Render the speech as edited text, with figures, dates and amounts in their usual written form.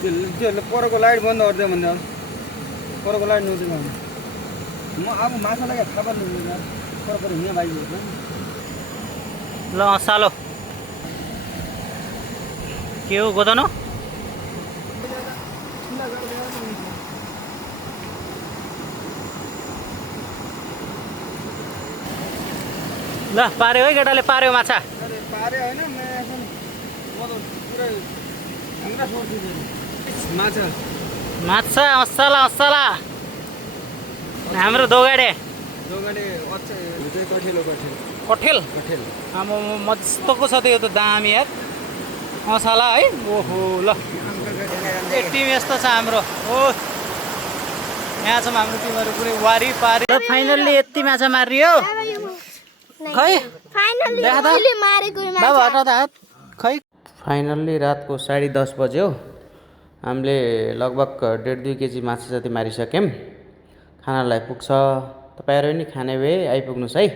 त्यो परको लाइट बन्द गरिदियो भने परको लाइट नहुँदैन भने म अब माछालाई थाहा पार्नु पर यहाँ बाइक ल सालो के हो गोदानो ल पार्यो है केटाले पार्यो माछा पारे होइन म त पुरै हाम्रा सोच्छु माछा माछा असला असला हाम्रो दोगाडे कठेल कठेल अब मस्तको छ त्यो त दामी यार मसला है ओहो ल ए टिम यस्तो छ हाम्रो हो यहाँ छौँ हाम्रो टिमहरू पुरै वारी पारी ल फाइनल्ली यति माछा मारियो खै बाबु हटा त हात खै फाइनल्ली रातको 10:30 बज्यो हामीले लगभग 1.5-2 केजी माछा जति मारिसक्यौँ खानालाई पुग्छ तपाईँहरू नि खाने भए आइपुग्नुहोस् है।